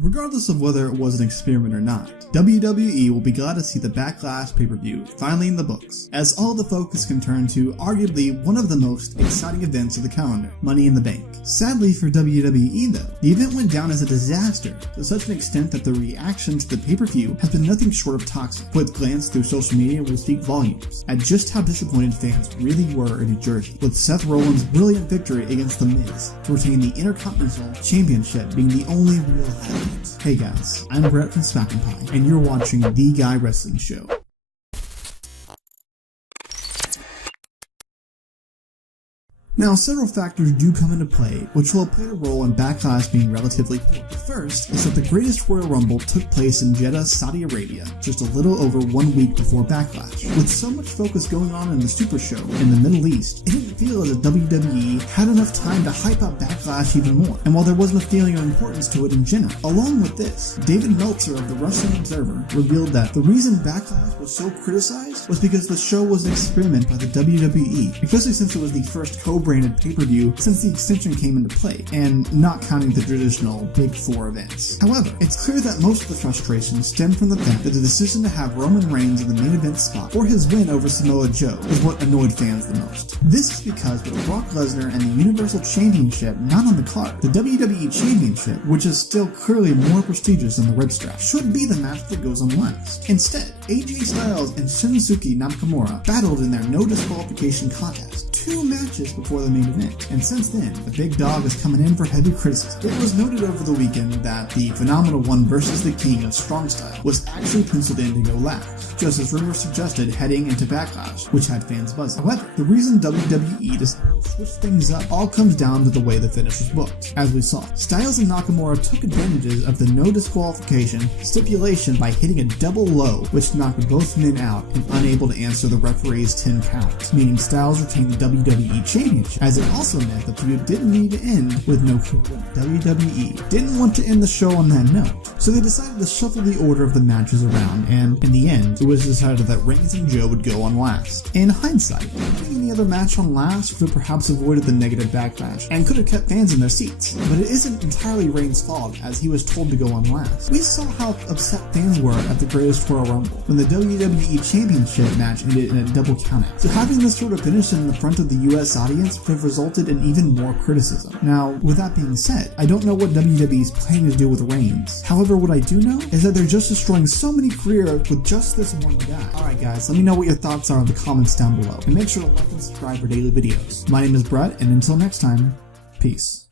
Regardless of whether it was an experiment or not, WWE will be glad to see the Backlash pay-per-view finally in the books, as all the focus can turn to arguably one of the most exciting events of the calendar, Money in the Bank. Sadly for WWE though, the event went down as a disaster to such an extent that the reaction to the pay-per-view has been nothing short of toxic. Quick glance through social media will speak volumes at just how disappointed fans really were in New Jersey, with Seth Rollins' brilliant victory against The Miz to retain the Intercontinental Championship being the only real highlight. Hey guys, I'm Brett from SmackNPie, and you're watching The Guy Wrestling Show. Now, several factors do come into play, which will play a role in Backlash being relatively poor. The first is that the greatest Royal Rumble took place in Jeddah, Saudi Arabia, just a little over 1 week before Backlash. With so much focus going on in the Super Show in the Middle East, it didn't feel as if WWE had enough time to hype up Backlash even more, and while there wasn't a feeling of importance to it in general. Along with this, David Meltzer of the Wrestling Observer revealed that the reason Backlash was so criticized was because the show was an experiment by the WWE, especially since it was the first co-branded pay-per-view since the extension came into play, and not counting the traditional Big Four events. However, it's clear that most of the frustration stemmed from the fact that the decision to have Roman Reigns in the main event spot for his win over Samoa Joe is what annoyed fans the most. This is because with Brock Lesnar and the Universal Championship not on the card, the WWE Championship, which is still clearly more prestigious than the red strap, should be the match that goes on last. Instead, AJ Styles and Shinsuke Nakamura battled in their no disqualification contest 2 matches before the main event, and since then, the big dog is coming in for heavy criticism. It was noted over the weekend that the Phenomenal One versus the King of Strong Style was actually penciled in to go last, just as rumors suggested heading into Backlash, which had fans buzzing. However, the reason WWE decided to switch things up all comes down to the way the finish was booked. As we saw, Styles and Nakamura took advantages of the no disqualification stipulation by hitting a double low, which knocked both men out and unable to answer the referee's 10 count, meaning Styles retained the WWE Championship, as it also meant the feud didn't need to end with no clear winner. WWE didn't want to end the show on that note, so they decided to shuffle the order of the matches around, and in the end, it was decided that Reigns and Joe would go on last. In hindsight, putting any other match on last would have perhaps avoided the negative backlash and could have kept fans in their seats, but it isn't entirely Reigns' fault, as he was told to go on last. We saw how upset fans were at the Greatest Royal Rumble when the WWE Championship match ended in a double countout, so having this sort of finish in the front of the US audience would have resulted in even more criticism. Now, with that being said, I don't know what WWE is planning to do with Reigns. However, what I do know is that they're just destroying so many careers with just this one guy. Alright guys, let me know what your thoughts are in the comments down below, and make sure to like and subscribe for daily videos. My name is Brett, and until next time, peace.